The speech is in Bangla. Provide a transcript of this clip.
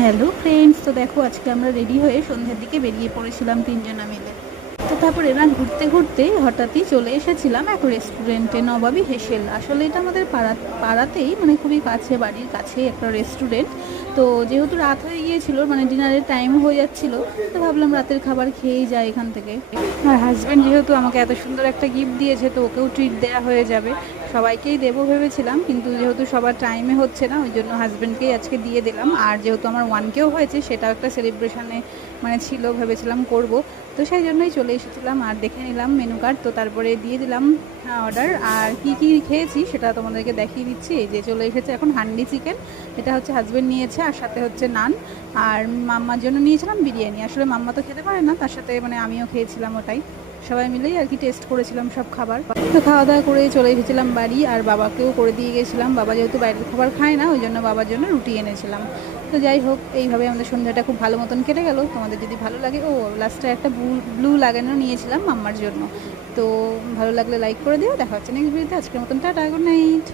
হ্যালো ফ্রেন্ডস, তো দেখো আজকে আমরা রেডি হয়ে সন্ধ্যের দিকে বেরিয়ে পড়েছিলাম তিনজনা মিলে। তো তারপরে না ঘুরতে ঘুরতে হঠাৎই চলে এসেছিলাম এক রেস্টুরেন্টে, নবাবী হেসেল। আসলে এটা আমাদের পাড়াতেই, মানে খুবই কাছে, বাড়ির কাছে একটা রেস্টুরেন্ট। তো যেহেতু রাত হয়ে গিয়েছিল, মানে ডিনারের টাইম হয়ে যাচ্ছিল, তো ভাবলাম রাতের খাবার খেয়েই যাই এখান থেকে। আর হাজব্যান্ড যেহেতু আমাকে এত সুন্দর একটা গিফট দিয়েছে, তো ওকেও ট্রিট দেওয়া হয়ে যাবে। সবাইকেই দেবো ভেবেছিলাম, কিন্তু যেহেতু সবার টাইমে হচ্ছে না, ওই জন্য হাজব্যান্ডকেই আজকে দিয়ে দিলাম। আর যেহেতু আমার 1K হয়েছে, সেটাও একটা সেলিব্রেশনে মানে ছিল, ভেবেছিলাম করব। তো সেই জন্যই চলে এসেছিলাম আর দেখে নিলাম মেনু কার্ড, তো তারপরে দিয়ে দিলাম অর্ডার। আর কি কি খেয়েছি সেটা তোমাদেরকে দেখিয়ে দিচ্ছি। এই যে চলে এসেছে এখন হান্ডি চিকেন, এটা হচ্ছে হাজব্যান্ড নিয়েছে, আর সাথে হচ্ছে নান। আর মাম্মার জন্য নিয়েছিলাম বিরিয়ানি। আসলে মাম্মা তো খেতে পারে না, তার সাথে মানে আমিও খেয়েছিলাম ওটাই। সবাই মিলেই আর কি টেস্ট করেছিলাম সব খাবার। তো খাওয়া দাওয়া করে চলে এসেছিলাম বাড়ি, আর বাবাকেও করে দিয়ে গেছিলাম। বাবা যেহেতু বাইরের খাবার খায় না, ওই জন্য বাবার জন্য রুটি এনেছিলাম। তো যাই হোক, এইভাবে আমাদের সন্ধ্যাটা খুব ভালো মতন কেটে গেল। তোমাদের যদি ভালো লাগে, লাস্টে একটা ব্লু লাগানো নিয়েছিলাম মাম্মার জন্য। তো ভালো লাগলে লাইক করে দিও। দেখা হচ্ছে নেক্সট ভিডিওতে। আজকের মতন টাটা, গুড নাইট।